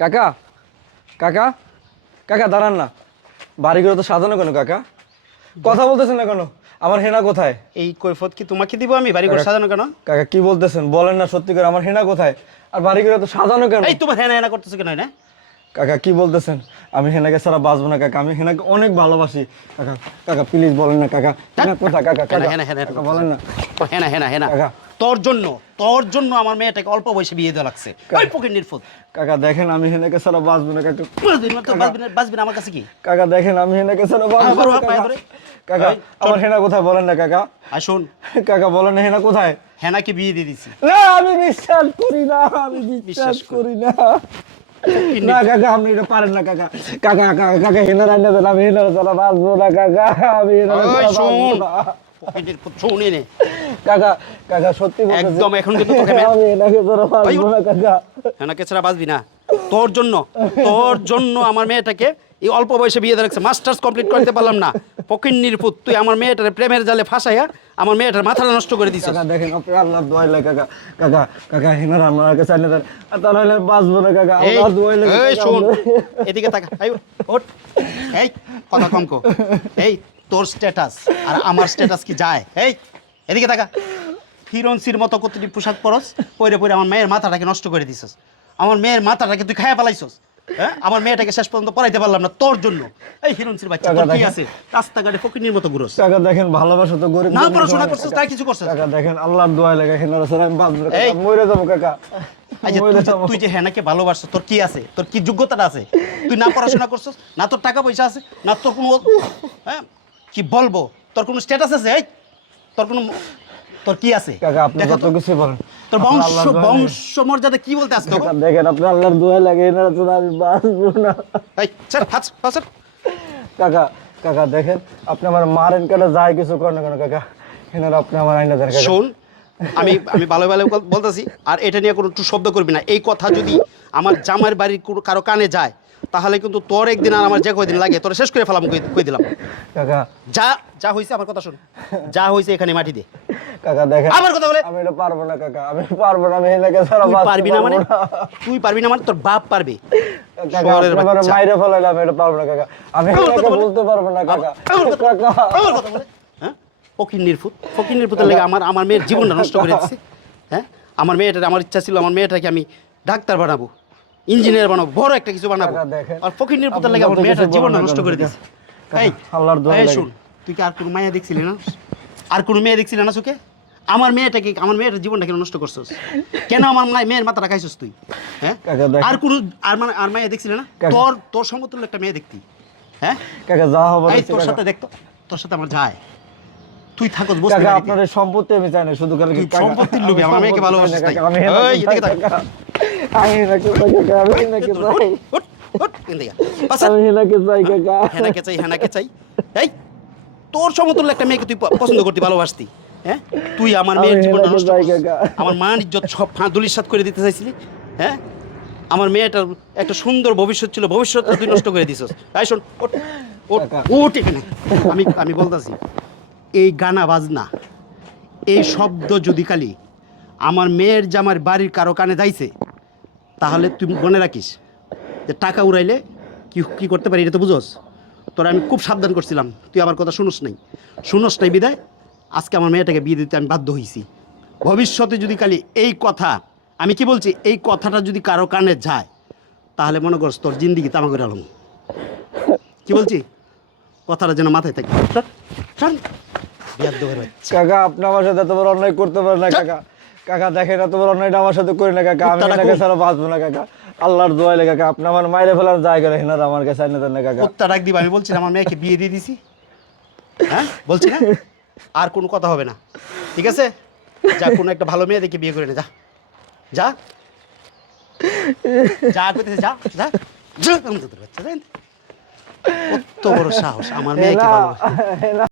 কাকা কাকা কাকা দাঁড়ান না, বাড়িগুলো তো সাজানো কেন কাকা? কথা বলতেছেন না কেন? আমার হেনা কোথায়? এই কৈফত কি তোমাকে দিব আমি? বাড়ি ঘর সাজানো কেন? কাকা কি বলতেছেন বলেন না, সত্যি করে আমার হেনা কোথায়? আর বাড়িগুলো তো সাজানো কেন? এই তোমার হেনা হেনা করতেছো কেন না? কাকা কি বলতেছেন? আমি হেনাকে ছাড়া বাঁচবো না কাকা, আমি হেনাকে অনেক ভালোবাসি কাকা। কাকা প্লিজ বলেন না কাকা, হেনা কোথায় কাকা? কাকা হেনা হেনা কাকা বলেন না। হেনা হেনা হেনা কাকা তোর জন্য আমার মেয়েটাকে অল্প বয়সে বিয়ে দেওয়া লাগছে। ওই পকেট নির্ফুত। কাকা দেখেন আমি হেনাকে ছাড়া বাঁচবো না কাকা। বাঁচবি না আমার কাছে কি? কাকা দেখেন আমি হেনাকে ছাড়া বাঁচবো না কাকা। কাকা আমার হেনা কোথায় বলেন না কাকা। আর শোন কাকা বলেন না হেনা কোথায়? হেনাকে বিয়ে দিয়ে দিছি। না আমি বিশ্বাস করি না, আমি বিশ্বাস করি না। না কাকা আপনি এটা পারেন না কাকা। কাকা কাকা কাকা হেনা রান্না দেন, আমি হেনার ছাড়া বাঁচবো না কাকা, আমি হেনার ছাড়া বাঁচবো না। পকেটের শুনে নে কাকা কাকা সত্যি বলতেছি একদম এখন কিন্তু তোকে আমি হেনাকে ছাড়া বাঁচবো না কাকা। হেনাকে ছাড়া বাঁচবি না। তোর জন্য আমার মেয়েটাকে এই অল্প বয়সে বিয়ে দিয়ে রাখছে। মাস্টার্স কমপ্লিট করতে পারলাম না। ফকির নির্পুত তুই আমার মেয়েটার প্রেমের জালে ফাঁসাইয়া আমার মেয়েটার মাথাটা নষ্ট করে দিছিস। কাকা দেখেন আপনি আল্লাহর দোয়াই লাগে কাকা। কাকা কাকা হেনার আমার কাছে আনে দেন, আর তাহলে বাঁচবো না কাকা। আল্লাহর দোয়াই লাগে। এই শোন এদিকে তাকা। এই ওঠ। এই কথা কম কো। এই তোর স্ট্যাটাস আর আমার স্ট্যাটাস কি যায়? এই এদিকে তাকা। হিরণসির মতো কতটি পোশাক পরস, পরে পরে আমার মেয়ের মাথাটাকে নষ্ট করে দিছিস। আমার মেয়ের মাথাটাকে তুই খাইয়া পালাইছস। হ্যাঁ আমার মেয়েটাকে শেষ পর্যন্ত পড়াইতে পারলাম না তোর জন্য। এই হিরণসির বাচ্চা তোর কি আছে? রাস্তাঘাটে ফকিরনির মতো ঘুরোস। কাকা দেখেন ভালোবাসা তো গরিব না পড়াশোনা করছিস তাই কিছু করছিস। কাকা দেখেন আল্লাহর দোয়াই লাগে হেনার ছাড়া আমি বাঁচবো না কাকা, মরে যাবো কাকা। তুই যে হেনাকে ভালোবাসছ তোর কি আছে? তোর কি যোগ্যতাটা আছে? তুই না পড়াশোনা করছিস, না তোর টাকা পয়সা আছে, না তোর কোনো হ্যাঁ কি বলবো তোর কোনো স্ট্যাটাস আছে? এই তোর কি আছে? কাকা আপনি কত কিছু বলেন, তোর বংশ মর্যাদা কি বলতে আসতো? দেখেন আপনি আল্লাহর দোয়াই লাগে হেনার ছাড়া আমি বাঁচবো না। এই স্যার হাত স্যার। কাকা কাকা দেখেন আপনি আমার মারেন কেন, যাই কিছু করেন না কেন কাকা, হেনার আপনি আমার আইনা দেন কাকা। শোন আমি ভালো ভালো বলতেছি, আর এটা নিয়ে কোনো একটু শব্দ করবি না। এই কথা যদি আমার জামাইয়ের বাড়ির কারো কানে যায় তাহলে কিন্তু তোর একদিন আর আমার যে কয়দিন লাগে তোর শেষ করে ফেলাম কই দিলাম। কাকা যা যা হয়েছে আমার কথা শোন, যা হয়েছে এখানে মাটি দে। কাকা দেখেন আমার কথা বলে আমি এটা পারবো না কাকা, আমি পারবো না, আমি হেনাকে ছাড়া তুই বাঁচতে পারবি না মানে? পারবো না। তুই পারবি না মানে তোর বাপ পারবে। কাকা আপনি আমার মাইরে ফেলাইলে আমি এটা পারবো না কাকা, আমি হেনাকে বলতে পারবো না কাকা। কাকা আমার কথা বলে হ্যাঁ ফকির নির্পুতের লেগে আমার মেয়ের জীবনটা নষ্ট করে দিচ্ছে। হ্যাঁ আমার মেয়েটা, আমার ইচ্ছা ছিল আমার মেয়েটাকে আমি ডাক্তার বানাবো, ইঞ্জিনিয়ার বানাবো, বড় একটা কিছু বানাবো। কাকা দেখেন, আর ফকির নির্পুতের লেগে আমার মেয়েটার জীবনটা নষ্ট করে দিচ্ছে। এই আল্লাহর দোয়া এই লাগে। শুন, তুই কি আর কোনো মায়া দেখছিলি না? আর কোনো মেয়ে দেখছিলি না চোখে? আমার মেয়েটার জীবনটা কেন নষ্ট করছিস? কেন আমার মেয়ের মাথাটা খাইছিস তুই? হ্যাঁ কাকা দেখেন, আর মায়া দেখছিলি না? কাকা। তোর সমতুল্য একটা মেয়ে দেখতি। হ্যাঁ কাকা যা হবে এই তোর সাথে দেখতো, তোর সাথে আমার যায়। তুই থাকস বসে কাকা আপনার এই সম্পত্তি আমি চাই না, শুধু কালকে তুই সম্পত্তির লোভে আমার মেয়েকে ভালোবাসিস তাই। আমি এই এদিকে তাকা। আমি হেনাকে চাই কাকা, আমি হেনাকে চাই, উঠ, এদিকে আয়। আমি হেনাকে চাই কাকা। হেনাকে চাই। এই তোর সমতুল্য একটা মেয়েকে তুই পছন্দ করতি, ভালোবাসতি। হ্যাঁ তুই আমার মেয়ের জীবনটা নষ্ট করছিস। আমার মান ইজ্জত সব ধুলিসাৎ করে দিতে চাইছিলি। হ্যাঁ আমার মেয়েটার একটা সুন্দর ভবিষ্যৎ ছিল, ভবিষ্যৎটা তুই নষ্ট করে দিছিস। এই শোন ওঠ এখানে। আমি বলতেছি এই গানা বাজনা, এই শব্দ যদি খালি আমার মেয়ের জামার বাড়ির কারো কানে যাইছে তাহলে তুই মনে রাখিস যে টাকা উড়াইলে কি করতে পারি, এটা তো বুঝোস। তোরা আমি খুব সাবধান করছিলাম, তুই আমার কথা শুনোস নাই বিদায় আজকে আমার মেয়েটাকে বিয়ে দিতে আমি বাধ্য হয়েছি। ভবিষ্যতে যদি খালি এই কথা, আমি কি বলছি, এই কথাটা যদি কারো কানে যায় তাহলে মনে করস তোর জিন্দিগি তামা করে আলম। কি বলছি কথাটা যেন মাথায় থাকে। কাকা আপনি আমার সাথে এত বড় অন্যায় করতে পারেন না কাকা। কাকা দেখেন এত বড় অন্যায়টা আমার সাথে করি না কাকা, আমি হেনাকে ছাড়া বাঁচবো না কাকা। আল্লাহর দোয়াই লাগে কাকা, আপনি আমার মাইরে ফেলার জায়গা রেখে না আমার কাছে আইনা দেন না কাকা। কুত্তা ডাক দিবা, আমি বলছি না আমার মেয়েকে বিয়ে দিয়ে দিছি। হ্যাঁ বলছি না, আর কোনো কথা হবে না, ঠিক আছে? যা কোনো একটা ভালো মেয়ে দেখে বিয়ে করে নে, যা যা যা করতেছে, যা যা যা। কত বড় সাহস আমার মেয়েকে ভালোবাসে।